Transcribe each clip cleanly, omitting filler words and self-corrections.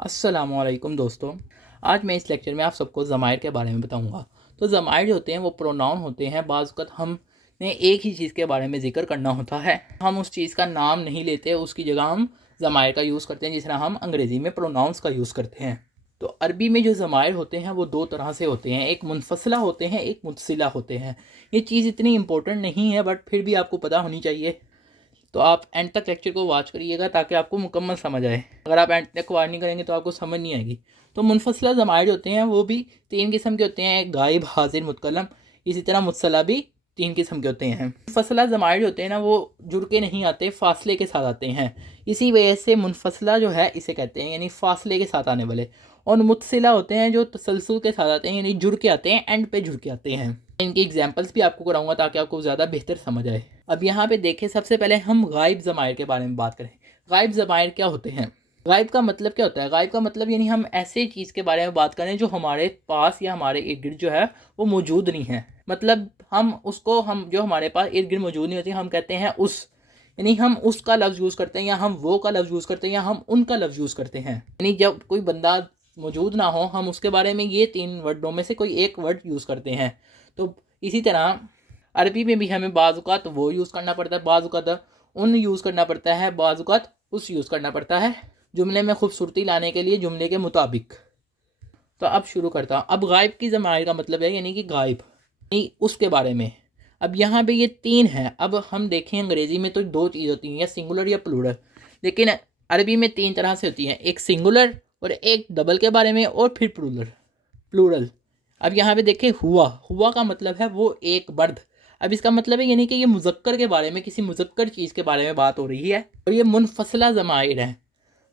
السلام علیکم دوستوں، آج میں اس لیکچر میں آپ سب کو ضمائر کے بارے میں بتاؤں گا۔ تو ضمائر جو ہوتے ہیں وہ پروناؤن ہوتے ہیں۔ بعض اوقات ہم نے ایک ہی چیز کے بارے میں ذکر کرنا ہوتا ہے، ہم اس چیز کا نام نہیں لیتے، اس کی جگہ ہم ضمائر کا یوز کرتے ہیں، جس طرح ہم انگریزی میں پروناؤنس کا یوز کرتے ہیں۔ تو عربی میں جو ضمائر ہوتے ہیں وہ دو طرح سے ہوتے ہیں، ایک منفصلہ ہوتے ہیں، ایک متصلہ ہوتے ہیں۔ یہ چیز اتنی امپورٹنٹ نہیں ہے بٹ پھر بھی آپ کو پتہ ہونی چاہیے، تو آپ اینڈ تک لیکچر کو واچ کریے گا تاکہ آپ کو مکمل سمجھ آئے۔ اگر آپ اینڈ تک واچ نہیں کریں گے تو آپ کو سمجھ نہیں آئے گی۔ تو منفصلہ ضمائر ہوتے ہیں وہ بھی تین قسم کے ہوتے ہیں، ایک غائب، حاضر، متکلم۔ اسی طرح متصلہ بھی تین قسم کے ہوتے ہیں۔ منفصلہ ضمائر جو ہوتے ہیں نا وہ جڑ کے نہیں آتے، فاصلے کے ساتھ آتے ہیں، اسی وجہ سے منفصلہ جو ہے اسے کہتے ہیں، یعنی فاصلے کے ساتھ آنے والے۔ اور متصلہ ہوتے ہیں جو تسلسل کے ساتھ آتے ہیں، یعنی جڑ کے آتے ہیں، اینڈ پہ جڑ کے آتے ہیں۔ ان کی ایگزامپلس بھی آپ کو کراؤں گا تاکہ آپ کو زیادہ بہتر سمجھ آئے۔ اب یہاں پہ دیکھیں، سب سے پہلے ہم غائب ضمائر کے بارے میں بات کریں۔ غائب ضمائر کیا ہوتے ہیں؟ غائب کا مطلب کیا ہوتا ہے؟ غائب کا مطلب یعنی ہم ایسے چیز کے بارے میں بات کریں جو ہمارے پاس یا ہمارے ارد گرد جو ہے وہ موجود نہیں ہے۔ مطلب ہم اس کو جو ہمارے پاس ارد گرد موجود نہیں ہوتی ہم کہتے ہیں اس، یعنی ہم اس کا لفظ یوز کرتے ہیں، یا ہم وہ کا لفظ یوز کرتے ہیں، یا ہم ان کا لفظ یوز کرتے ہیں۔ یعنی جب کوئی بندہ موجود نہ ہو ہم اس کے بارے میں یہ تین ورڈوں میں سے کوئی ایک ورڈ یوز کرتے ہیں۔ تو اسی طرح عربی میں بھی ہمیں بعض اوقات وہ یوز کرنا پڑتا ہے، بعض اوقات ان یوز کرنا پڑتا ہے، بعض اوقات اس یوز کرنا پڑتا ہے، جملے میں خوبصورتی لانے کے لیے جملے کے مطابق۔ تو اب شروع کرتا ہوں۔ اب غائب کی ضمائر کا مطلب ہے یعنی کہ غائب، یعنی اس کے بارے میں۔ اب یہاں پہ یہ تین ہیں۔ اب ہم دیکھیں انگریزی میں تو دو چیز ہوتی ہیں، یا سنگولر یا پلورل، لیکن عربی میں تین طرح سے ہوتی ہیں، ایک سنگولر اور ایک ڈبل کے بارے میں، اور پھر پلورل۔ اب یہاں پہ دیکھیں ہوا کا مطلب ہے وہ ایک مرد۔ اب اس کا مطلب ہے یعنی کہ یہ مذکر کے بارے میں، کسی مذکر چیز کے بارے میں بات ہو رہی ہے، اور یہ منفصلہ ضمائر ہیں۔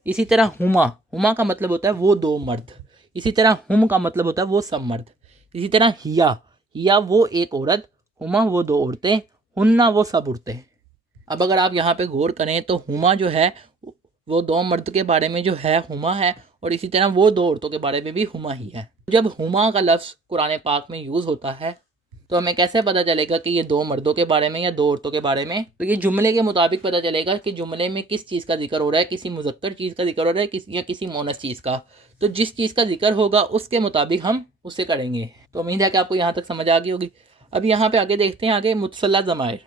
اسی طرح ہما کا مطلب ہوتا ہے وہ دو مرد۔ اسی طرح ہم کا مطلب ہوتا ہے وہ سب مرد۔ اسی طرح ہیا وہ ایک عورت، ہما وہ دو عورتیں، ہننا وہ سب عورتیں۔ اب اگر آپ یہاں پہ غور کریں تو ہما جو ہے وہ دو مرد کے بارے میں جو ہے ہما ہے، اور اسی طرح وہ دو عورتوں کے بارے میں بھی ہما ہی ہے۔ جب ہما کا لفظ قرآن پاک میں یوز ہوتا ہے تو ہمیں کیسے پتہ چلے گا کہ یہ دو مردوں کے بارے میں یا دو عورتوں کے بارے میں؟ تو یہ جملے کے مطابق پتہ چلے گا کہ جملے میں کس چیز کا ذکر ہو رہا ہے، کسی مذکر چیز کا ذکر ہو رہا ہے یا کسی مونس چیز کا۔ تو جس چیز کا ذکر ہوگا اس کے مطابق ہم اسے کریں گے۔ تو امید ہے کہ آپ کو یہاں تک سمجھ آ گئی ہوگی۔ اب یہاں پہ آگے دیکھتے ہیں، آگے متصلہ ضمائر۔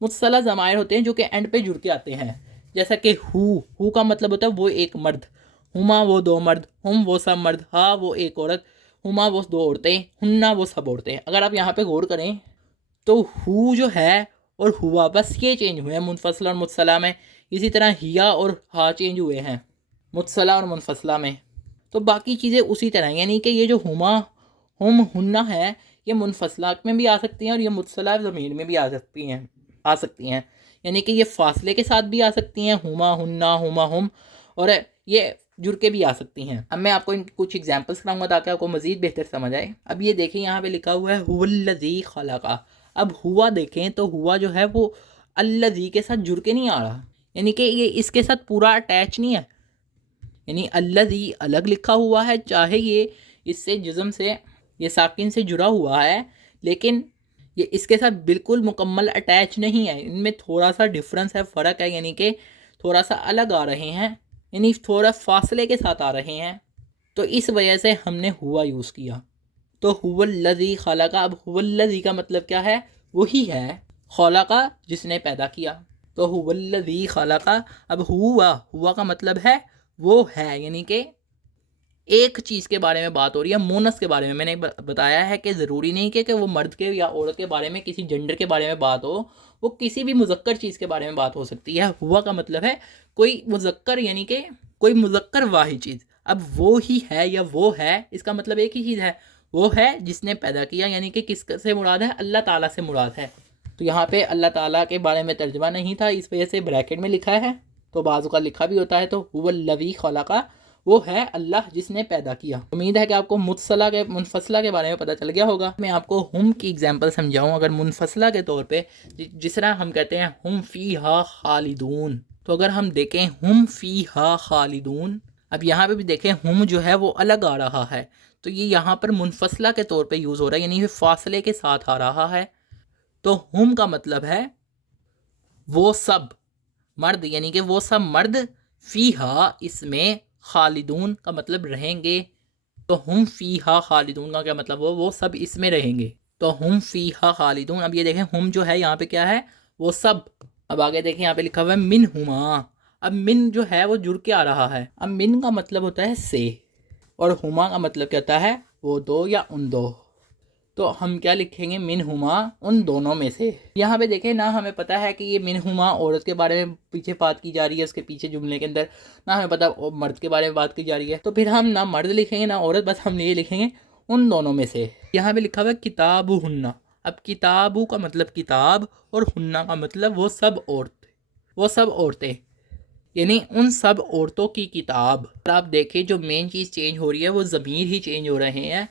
متصلہ ضمائر ہوتے ہیں جو کہ اینڈ پہ جڑ کے آتے ہیں، جیسا کہ ہو کا مطلب ہوتا ہے وہ ایک مرد، ہما وہ دو مرد، ہم وہ سب مرد، ہا وہ ایک عورت، ہما وہ دو عورتیں، ہننا وہ سب عورتیں۔ اگر آپ یہاں پہ غور کریں تو ہو جو ہے اور ہوا بس یہ چینج ہوئے ہیں منفصلہ اور متصلہ میں۔ اسی طرح ہیا اور ہا چینج ہوئے ہیں متصلہ اور منفصلہ میں۔ تو باقی چیزیں اسی طرح ہیں، یعنی کہ یہ جو ہم ہننا ہے یہ منفصلہ میں بھی آ سکتی ہیں اور یہ متصلہ ضمیر میں بھی آ سکتی ہیں، یعنی کہ یہ فاصلے کے ساتھ بھی آ سکتی ہیں، ہما ہننا، ہما ہم، اور یہ جڑ کے بھی آ سکتی ہیں۔ اب میں آپ کو کچھ ایگزامپلس کراؤں گا تاکہ آپ کو مزید بہتر سمجھ آئے۔ اب یہ دیکھیں یہاں پہ لکھا ہوا ہے هو الذی خلق۔ اب ہوا دیکھیں تو ہوا جو ہے وہ الذی کے ساتھ جڑ کے نہیں آ رہا، یعنی کہ یہ اس کے ساتھ پورا اٹیچ نہیں ہے، یعنی الذی الگ لکھا ہوا ہے، چاہے یہ اس سے جزم سے، یہ ساکن سے جڑا ہوا ہے، لیکن یہ اس کے ساتھ بالکل مکمل اٹیچ نہیں ہے، ان میں تھوڑا سا ڈفرنس ہے، فرق ہے، یعنی کہ تھوڑا سا الگ آ رہے ہیں، یعنی تھوڑا فاصلے کے ساتھ آ رہے ہیں، تو اس وجہ سے ہم نے ہوا یوز کیا۔ تو هو الذی خلق، اب هو الذی کا مطلب کیا ہے؟ وہی ہے، خلق جس نے پیدا کیا، تو هو الذی خلق۔ اب ہوا کا مطلب ہے وہ ہے، یعنی کہ ایک چیز کے بارے میں بات ہو رہی ہے، مونس کے بارے میں۔ میں نے بتایا ہے کہ ضروری نہیں کہ وہ مرد کے یا عورت کے بارے میں، کسی جنڈر کے بارے میں بات ہو، وہ کسی بھی مذکر چیز کے بارے میں بات ہو سکتی ہے۔ ہوا کا مطلب ہے کوئی مذکر، یعنی کہ کوئی مذکر واحد چیز۔ اب وہ ہی ہے یا وہ ہے، اس کا مطلب ایک ہی چیز ہے، وہ ہے جس نے پیدا کیا، یعنی کہ کس سے مراد ہے؟ اللہ تعالیٰ سے مراد ہے۔ تو یہاں پہ اللہ تعالیٰ کے بارے میں ترجمہ نہیں تھا، اس وجہ سے بریکٹ میں لکھا ہے، تو بعض کا لکھا بھی ہوتا ہے، تو هو الذی خلق، وہ ہے اللہ جس نے پیدا کیا۔ امید ہے کہ آپ کو منفصلہ کے بارے میں پتہ چل گیا ہوگا۔ میں آپ کو ہم کی ایگزامپل سمجھاؤں۔ اگر منفصلہ کے طور پہ جس طرح ہم کہتے ہیں ہم فیہا خالدون، تو اگر ہم دیکھیں ہم فیہا خالدون، اب یہاں پہ بھی دیکھیں ہم جو ہے وہ الگ آ رہا ہے، تو یہ یہاں پر منفصلہ کے طور پہ یوز ہو رہا ہے، یعنی فاصلے کے ساتھ آ رہا ہے۔ تو ہم کا مطلب ہے وہ سب مرد، یعنی کہ وہ سب مرد، فیہا اس میں، خالدون کا مطلب رہیں گے، تو ہم فیہا خالدون کا کیا مطلب ہو؟ وہ سب اس میں رہیں گے، تو ہم فیہا خالدون۔ اب یہ دیکھیں ہم جو ہے یہاں پہ کیا ہے؟ وہ سب۔ اب آگے دیکھیں یہاں پہ لکھا ہوا ہے منہما۔ اب من جو ہے وہ جڑ کے آ رہا ہے۔ اب من کا مطلب ہوتا ہے سے، اور ہما کا مطلب کیا ہوتا ہے؟ وہ دو یا ان دو۔ تو ہم کیا لکھیں گے؟ منہما، ان دونوں میں سے۔ یہاں پہ دیکھیں نہ ہمیں پتہ ہے کہ یہ منہما عورت کے بارے میں پیچھے بات کی جا رہی ہے، اس کے پیچھے جملے کے اندر نہ ہمیں پتہ مرد کے بارے میں بات کی جا رہی ہے، تو پھر ہم نہ مرد لکھیں گے نہ عورت، بس ہم یہ لکھیں گے ان دونوں میں سے۔ یہاں پہ لکھا ہوا ہے کتاب ہننا۔ اب کتابو کا مطلب کتاب، اور ہننا کا مطلب وہ سب عورتیں، یعنی ان سب عورتوں کی کتاب۔ اور آپ دیکھیں جو مین چیز چینج ہو رہی ہے وہ ضمیر ہی چینج ہو رہے ہیں،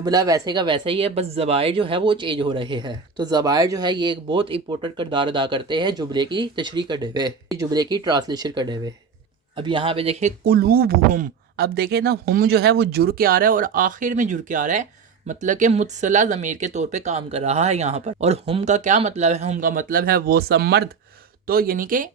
بلا ویسے کا ویسا ہی ہے، بس ضمائر جو ہے وہ چینج ہو رہے ہیں۔ تو ضمائر جو ہے یہ ایک بہت امپورٹنٹ کردار ادا کرتے ہیں جملے کی تشریح کرنے ہوئے، جملے کی ٹرانسلیشن کرنے ہوئے۔ اب یہاں پہ دیکھیں قلوبہم۔ اب دیکھیں نا ہم جو ہے وہ جڑ کے آ رہا ہے اور آخر میں جڑ کے آ رہا ہے، مطلب کہ متصلہ ضمیر کے طور پہ کام کر رہا ہے یہاں پر۔ اور ہم کا کیا مطلب ہے؟ ہم کا مطلب ہے وہ سب مرد، تو یعنی کہ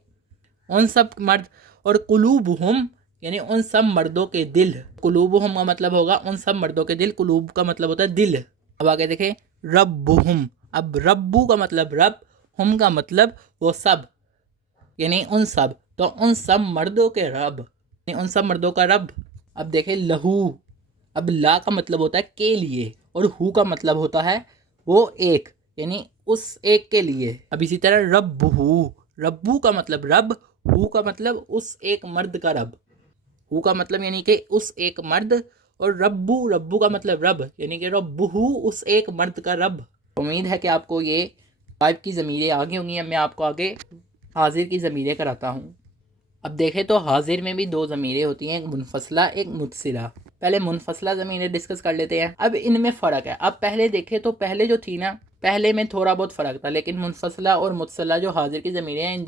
ان سب مرد، اور قلوبہم یعنی ان سب مردوں کے دل۔ قلوبہم کا مطلب ہوگا ان سب مردوں کے دل، قلوب کا مطلب ہوتا ہے دل۔ اب آگے دیکھیں ربہم۔ اب ربو کا مطلب رب، ہم کا مطلب وہ سب، یعنی ان سب، تو ان سب مردوں کے رب، یعنی ان سب مردوں کا رب۔ اب دیکھیں لہو۔ اب لا کا مطلب ہوتا ہے کے لیے، اور ہو کا مطلب ہوتا ہے وہ ایک، یعنی اس ایک کے لیے۔ اب اسی طرح ربہو۔ ربو کا مطلب رب، ہو کا مطلب اس ایک مرد کا رب، ہو کا مطلب یعنی کہ اس ایک مرد، اور ربو کا مطلب رب، یعنی کہ ربہو اس ایک مرد کا رب۔ امید ہے کہ آپ کو یہ غائب کی ضمیریں آگے ہوں گی۔ اب میں آپ کو آگے حاضر کی ضمیریں کراتا ہوں۔ اب دیکھیں تو حاضر میں بھی دو ضمیریں ہوتی ہیں، ایک منفصلہ ایک متصلہ۔ پہلے منفصلہ ضمیریں ڈسکس کر لیتے ہیں۔ اب ان میں فرق ہے۔ اب پہلے دیکھیں تو پہلے جو تھی نا، پہلے میں تھوڑا بہت فرق تھا، لیکن منفصلہ اور متصلہ جو حاضر کی ضمیریں ہیں، ان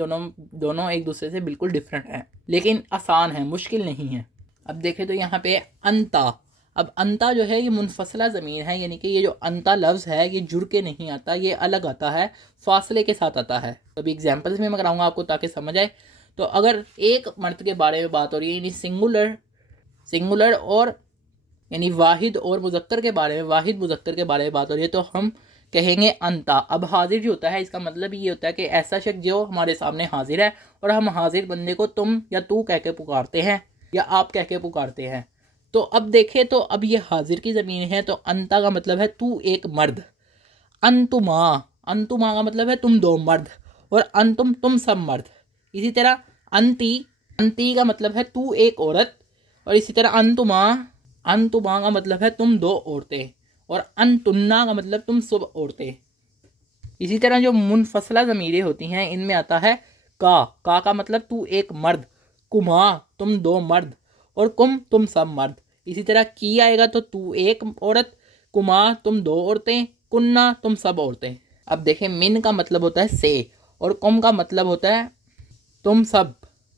دونوں ایک دوسرے سے بالکل ڈیفرنٹ ہیں، لیکن آسان ہیں، مشکل نہیں ہے۔ اب دیکھیں تو یہاں پہ انتا۔ اب انتا جو ہے یہ منفصلہ ضمیر ہے، یعنی کہ یہ جو انتا لفظ ہے یہ جڑ کے نہیں آتا، یہ الگ آتا ہے، فاصلے کے ساتھ آتا ہے۔ ابھی ایگزامپلس میں کراؤں گا آپ کو تاکہ سمجھ آئے۔ تو اگر ایک مرد کے بارے میں بات ہو رہی ہے، یعنی سنگولر اور یعنی واحد اور مذکر کے بارے میں، واحد مذکر کے بارے میں بات ہو رہی ہے، تو ہم کہیں گے انتا۔ اب حاضر جو ہوتا ہے اس کا مطلب یہ ہوتا ہے کہ ایسا شخص جو ہمارے سامنے حاضر ہے، اور ہم حاضر بندے کو تم یا تو کہہ کے پکارتے ہیں، یا آپ کہہ کے پکارتے ہیں۔ تو اب دیکھیں تو اب یہ حاضر کی ضمیر ہے، تو انتا کا مطلب ہے تو ایک مرد۔ انتما کا مطلب ہے تم دو مرد، اور انتم تم سب مرد۔ اسی طرح انتی کا مطلب ہے تو ایک عورت، اور اسی طرح انتما کا مطلب ہے تم دو عورتیں، اور انتنا کا مطلب تم سب عورتیں۔ اسی طرح جو منفصلہ ضمیریں ہوتی ہیں ان میں آتا ہے کا کا مطلب تو ایک مرد، کما تم دو مرد، اور کم تم سب مرد۔ اسی طرح کی آئے گا تو ایک عورت، کما تم دو عورتیں، کننا تم سب عورتیں۔ اب دیکھیں من کا مطلب ہوتا ہے سے، اور کم کا مطلب ہوتا ہے تم سب،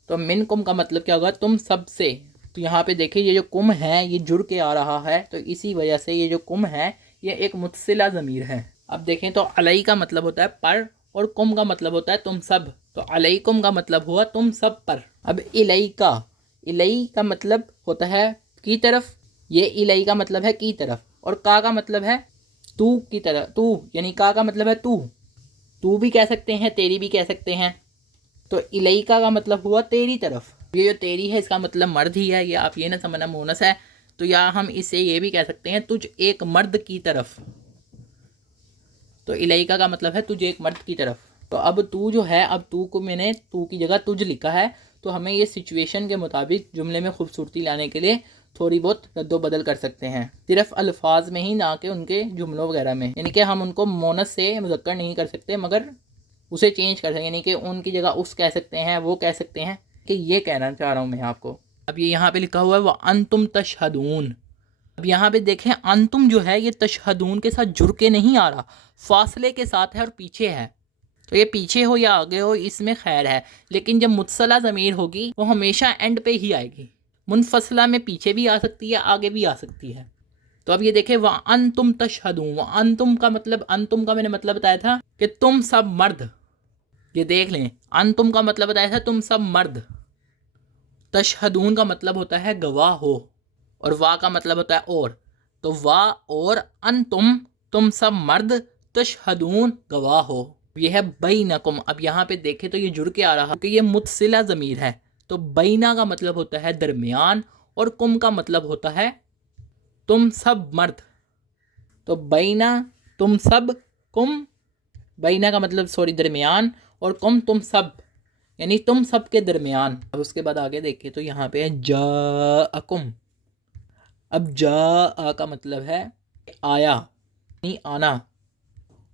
تو من کم کا مطلب کیا ہوگا؟ تم سب سے۔ تو یہاں پہ دیکھیں یہ جو کم ہے یہ جڑ کے آ رہا ہے، تو اسی وجہ سے یہ جو کم ہے یہ ایک متصلہ ضمیر ہے۔ اب دیکھیں تو علی کا مطلب ہوتا ہے پر، اور کم کا مطلب ہوتا ہے تم سب، تو علیکم کا مطلب ہوا تم سب پر۔ اب الی کا مطلب ہوتا ہے کی طرف، یہ الی کا مطلب ہے کی طرف، اور کا مطلب ہے تو کی طرف، تو یعنی کا مطلب ہے تو بھی کہہ سکتے ہیں، تیری بھی کہہ سکتے ہیں، تو الیکا کا مطلب ہوا تیری طرف۔ یہ جو تیری ہے اس کا مطلب مرد ہی ہے، یہ آپ یہ نہ سمجھنا مونس ہے، تو یا ہم اسے یہ بھی کہہ سکتے ہیں تجھ ایک مرد کی طرف، تو الیکا کا مطلب ہے تجھ ایک مرد کی طرف۔ تو اب تو جو ہے، اب تو کو میں نے تو کی جگہ تجھ لکھا ہے، تو ہمیں یہ سچویشن کے مطابق جملے میں خوبصورتی لانے کے لیے تھوڑی بہت رد و بدل کر سکتے ہیں، صرف الفاظ میں ہی، نہ کہ ان کے جملوں وغیرہ میں، یعنی کہ ہم ان کو مونس سے مذکر نہیں کر سکتے، مگر اسے چینج کر سکتے، یعنی کہ ان کی جگہ اس کہہ سکتے ہیں، وہ کہہ سکتے ہیں، کہ یہ کہنا چاہ رہا ہوں میں آپ کو۔ اب یہ یہاں پہ لکھا ہوا ہے وَأَنْتُمْ تَشْهَدُونَ۔ اب یہاں پہ دیکھیں انتم جو ہے یہ تشہدون کے ساتھ جڑ کے نہیں آ رہا، فاصلے کے ساتھ ہے اور پیچھے ہے، تو یہ پیچھے ہو یا آگے ہو اس میں خیر ہے، لیکن جب متصلہ ضمیر ہوگی وہ ہمیشہ اینڈ پہ ہی آئے گی، منفصلہ میں پیچھے بھی آ سکتی ہے، آگے بھی آ سکتی ہے۔ تو اب یہ دیکھیں وَأَنْتُمْ تَشْهَدُونَ، وَأَنْتُمْ کا مطلب، انتم کا میں نے مطلب بتایا تھا کہ تم سب مرد، یہ دیکھ لیں، انتم کا مطلب بتایا تھا تم سب مرد، تشہدون کا مطلب ہوتا ہے گواہ ہو، اور وا کا مطلب ہوتا ہے اور، تو وا اور، انتم تم سب مرد، تشہدون گواہ ہو، یہ ہے بینکم۔ اب یہاں پہ دیکھیں تو یہ جڑ کے آ رہا کہ یہ متصلہ ضمیر ہے، تو بینا کا مطلب ہوتا ہے درمیان، اور کم کا مطلب ہوتا ہے تم سب مرد، تو بینا تم سب، کم بینا کا مطلب درمیان، اور کم تم سب یعنی تم سب کے درمیان۔ اب اس کے بعد آگے دیکھیں تو یہاں پہ ہے جاءکم۔ اب جاء کا مطلب ہے آیا یعنی آنا،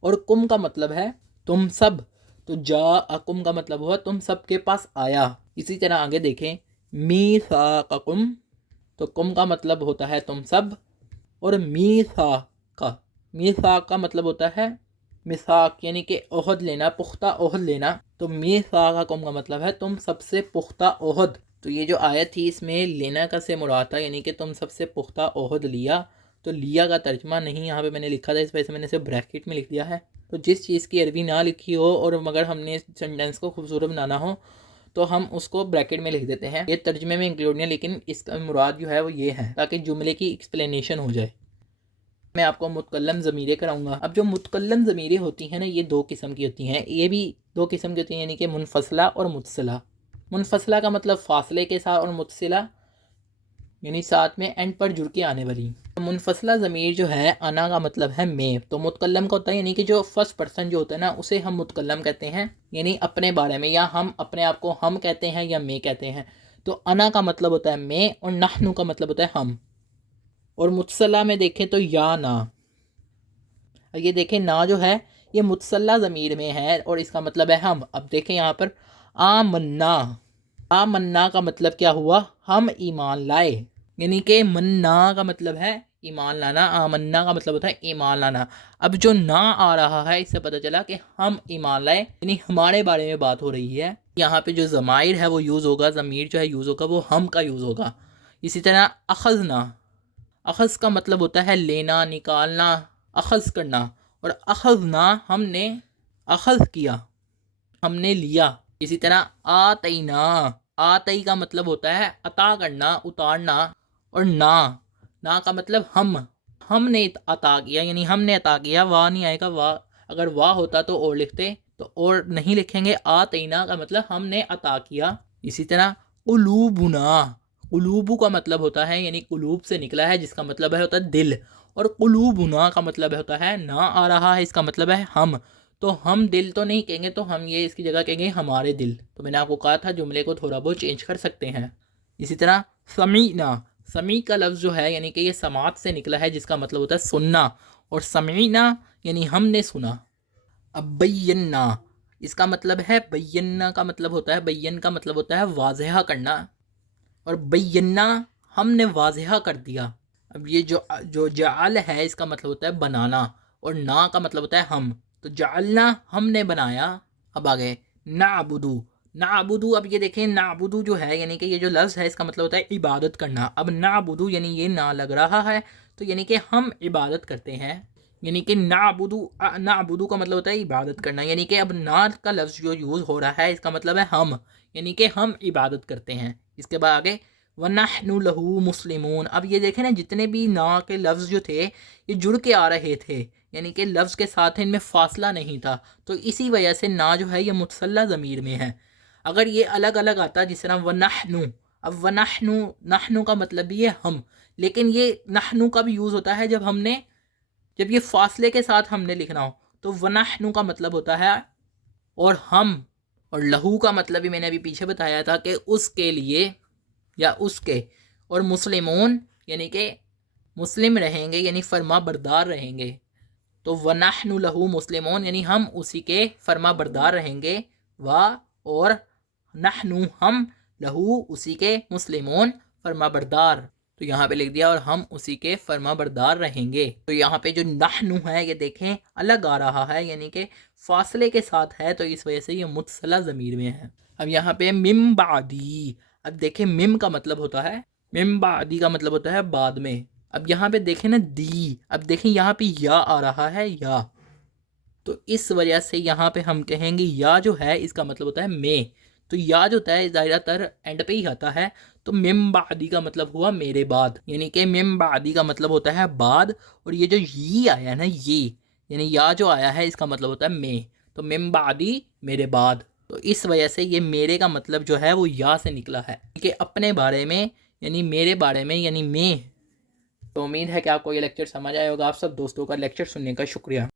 اور کم کا مطلب ہے تم سب، تو جاءکم کا مطلب ہوا تم سب کے پاس آیا۔ اسی طرح آگے دیکھیں میثاقکم، تو کم کا مطلب ہوتا ہے تم سب، اور میثاق کا مطلب ہوتا ہے میثاق یعنی کہ عہد لینا، پختہ عہد لینا، تو میثاقکم کا مطلب ہے تم سب سے پختہ عہد۔ تو یہ جو آیت تھی اس میں لینا کا سے مراد تھا، یعنی کہ تم سب سے پختہ عہد لیا، تو لیا کا ترجمہ نہیں یہاں پہ میں نے لکھا تھا، اس وجہ سے میں نے اسے بریکٹ میں لکھ دیا ہے۔ تو جس چیز کی عربی نہ لکھی ہو اور مگر ہم نے سینٹینس کو خوبصورت بنانا ہو تو ہم اس کو بریکٹ میں لکھ دیتے ہیں، یہ ترجمے میں انکلوڈ نہیں ہے، لیکن اس کا مراد جو ہے وہ یہ ہے تاکہ جملے کی ایکسپلینیشن ہو جائے۔ میں آپ کو متکلم ضمیریں کراؤں گا۔ اب جو متکلم ضمیریں ہوتی ہیں نا، یہ دو قسم کی ہوتی ہیں، یہ بھی دو قسم کی ہوتی ہیں، یعنی کہ منفصلہ اور متصلہ۔ منفصلہ کا مطلب فاصلے کے ساتھ، اور متصلہ یعنی ساتھ میں اینڈ پر جڑ کے آنے والی۔ منفصلہ ضمیر جو ہے انا کا مطلب ہے میں، تو متکلم کا ہوتا ہے یعنی کہ جو فرسٹ پرسن جو ہوتا ہے نا اسے ہم متکلم کہتے ہیں، یعنی اپنے بارے میں، یا ہم اپنے آپ کو ہم کہتے ہیں یا میں کہتے ہیں، تو انا کا مطلب ہوتا ہے میں، اور نحنو کا مطلب ہوتا ہے ہم۔ اور متصلہ میں دیکھیں تو یا نا، یہ دیکھیں نا جو ہے یہ متصلہ ضمیر میں ہے اور اس کا مطلب ہے ہم۔ اب دیکھیں یہاں پر آمنا، آمنا کا مطلب کیا ہوا؟ ہم ایمان لائے، یعنی کہ منا کا مطلب ہے ایمان لانا، آمنا کا مطلب ہوتا ہے ایمان لانا۔ اب جو نا آ رہا ہے اس سے پتہ چلا کہ ہم ایمان لائے، یعنی ہمارے بارے میں بات ہو رہی ہے۔ یہاں پہ جو ضمائر ہے وہ یوز ہوگا، ضمیر جو ہے یوز ہوگا وہ ہم کا یوز ہوگا۔ اسی طرح اخذنا، اخذ کا مطلب ہوتا ہے لینا، نکالنا، اخذ کرنا، اور اخذنا ہم نے اخذ کیا، ہم نے لیا۔ اسی طرح آتینا، آتی کا مطلب ہوتا ہے عطا کرنا، اتارنا، اور نا کا مطلب ہم نے عطا کیا، یعنی ہم نے عطا کیا۔ وا نہیں آئے گا، وا اگر وا ہوتا تو اور لکھتے، تو اور نہیں لکھیں گے۔ آتینا کا مطلب ہم نے عطا کیا۔ اسی طرح قلوبنا، قلوبو کا مطلب ہوتا ہے یعنی قلوب سے نکلا ہے، جس کا مطلب ہے ہوتا ہے دل، اور قلوبنا کا مطلب ہوتا ہے نا آ رہا ہے، اس کا مطلب ہے ہم، تو ہم دل تو نہیں کہیں گے، تو ہم یہ اس کی جگہ کہیں گے ہمارے دل۔ تو میں نے آپ کو کہا تھا جملے کو تھوڑا بہت چینج کر سکتے ہیں۔ اسی طرح سمیعنا، سمیع کا لفظ جو ہے یعنی کہ یہ سماعت سے نکلا ہے، جس کا مطلب ہوتا ہے سننا، اور سمعنا یعنی ہم نے سنا۔ اب بینا، اس کا مطلب ہے بینا کا مطلب ہوتا ہے، بین کا مطلب ہوتا ہے واضح کرنا، اور بینا ہم نے واضح کر دیا۔ اب یہ جو جعل ہے اس کا مطلب ہوتا ہے بنانا، اور نا کا مطلب ہوتا ہے ہم، تو جعلنا ہم نے بنایا۔ اب آگے نعبدو، نعبدو، اب یہ دیکھیں نعبدو جو ہے یعنی کہ یہ جو لفظ ہے اس کا مطلب ہوتا ہے عبادت کرنا۔ اب نعبدو یعنی یہ نا لگ رہا ہے تو یعنی کہ ہم عبادت کرتے ہیں، یعنی کہ نعبدو کا مطلب ہوتا ہے عبادت کرنا، یعنی کہ اب نا کا لفظ جو یوز ہو رہا ہے اس کا مطلب ہے ہم، یعنی کہ ہم عبادت کرتے ہیں۔ اس کے بعد آگے وَنَحْنُ لَهُ مُسْلِمُونَ، اب یہ دیکھیں نا جتنے بھی نا کے لفظ جو تھے یہ جڑ کے آ رہے تھے، یعنی کہ لفظ کے ساتھ ان میں فاصلہ نہیں تھا، تو اسی وجہ سے نا جو ہے یہ متصلہ ضمیر میں ہے۔ اگر یہ الگ الگ آتا جس طرح وَنَحْنُ، اب وَنَحْنُ، نحنو کا مطلب بھی ہے ہم، لیکن یہ نحنو کا بھی یوز ہوتا ہے جب یہ فاصلے کے ساتھ ہم نے لکھنا ہو، تو وَنَحْنُ کا مطلب ہوتا ہے اور ہم، اور لہو کا مطلب بھی میں نے ابھی پیچھے بتایا تھا کہ اس کے لیے یا اس کے، اور مسلمون یعنی کہ مسلم رہیں گے، یعنی فرما بردار رہیں گے، تو وَنَحْنُ لَهُ مُسْلِمُونَ یعنی ہم اسی کے فرما بردار رہیں گے، اور نحنو ہم، لہو اسی کے، مسلمون فرما بردار، تو یہاں پہ لکھ دیا اور ہم اسی کے فرما بردار رہیں گے۔ تو یہاں پہ جو نحنو ہے یہ دیکھیں الگ آ رہا ہے، یعنی کہ فاصلے کے ساتھ ہے، تو اس وجہ سے یہ متصلہ ضمیر میں ہے۔ اب یہاں پہ من بعدی، اب دیکھیں مم کا مطلب ہوتا ہے، من بعدی کا مطلب ہوتا ہے بعد میں۔ اب یہاں پہ دیکھیں نا دی، اب دیکھیں یہاں پہ یا آ رہا ہے، یا، تو اس وجہ سے یہاں پہ ہم کہیں گے یا جو ہے اس کا مطلب ہوتا ہے میں، تو یا جو ہوتا ہے زیادہ تر اینڈ پہ ہی آتا ہے. تو مم بعدی کا مطلب ہوا میرے بعد، یعنی کہ مم بعدی کا مطلب ہوتا ہے بعد، اور یہ جو یہ آیا ہے نا یہ، یعنی یا جو آیا ہے اس کا مطلب ہوتا ہے میں. تو مم بعدی میرے بعد، تو اس وجہ سے یہ میرے کا مطلب جو ہے وہ یا سے نکلا ہے کہ اپنے بارے میں، یعنی میرے بارے میں، یعنی میں. تو امید ہے کہ آپ کو یہ لیکچر سمجھ آئے ہوگا. آپ سب دوستوں کا لیکچر سننے کا شکریہ.